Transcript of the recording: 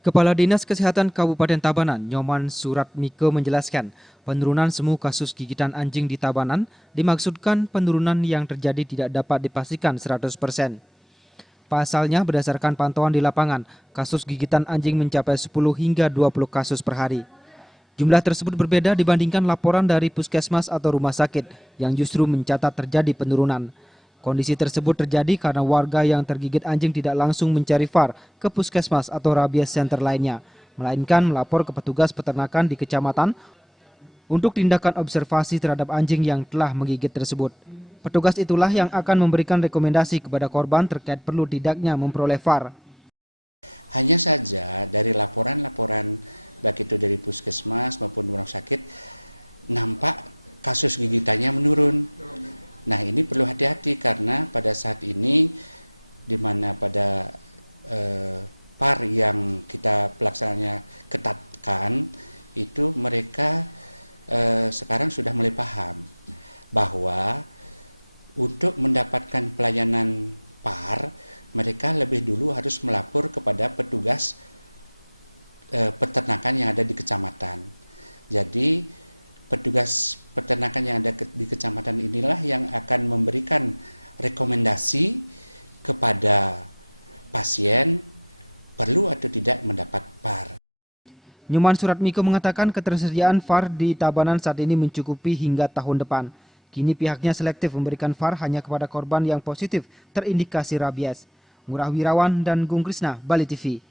Kepala Dinas Kesehatan Kabupaten Tabanan, Nyoman Suratmike menjelaskan, penurunan semu kasus gigitan anjing di Tabanan dimaksudkan penurunan yang terjadi tidak dapat dipastikan 100%. Pasalnya, berdasarkan pantauan di lapangan, kasus gigitan anjing mencapai 10 hingga 20 kasus per hari. Jumlah tersebut berbeda dibandingkan laporan dari puskesmas atau rumah sakit yang justru mencatat terjadi penurunan. Kondisi tersebut terjadi karena warga yang tergigit anjing tidak langsung mencari VAR ke puskesmas atau rabies center lainnya, melainkan melapor ke petugas peternakan di kecamatan untuk tindakan observasi terhadap anjing yang telah menggigit tersebut. Petugas itulah yang akan memberikan rekomendasi kepada korban terkait perlu tidaknya memperoleh VAR. Hanya saja dari laporan-laporan baik itu dari puskesmas maupun rumah sakit nampak kasus gigitannya menurun. Nah, ini perlu hati-hati karena pada saat ini di mana pada PAR yang kita pelaksananya ketatkan itu mereka sekarang sudah mulai paham bahwa untuk mendapatkan pelayanan PAR mereka lebih dulu harus melapor kepada petugas peternakan yang ada di kecamatan. Jadi petugas peternakan yang ada di kecamatan inilah yang akan memberikan rekomendasi kepada pasien perlu atau tidak mendapat PAR. Nyoman Suratmike mengatakan ketersediaan VAR di Tabanan saat ini mencukupi hingga tahun depan. Kini pihaknya selektif memberikan VAR hanya kepada korban yang positif terindikasi rabies. Ngurah Wirawan dan Gung Krisna, Bali TV.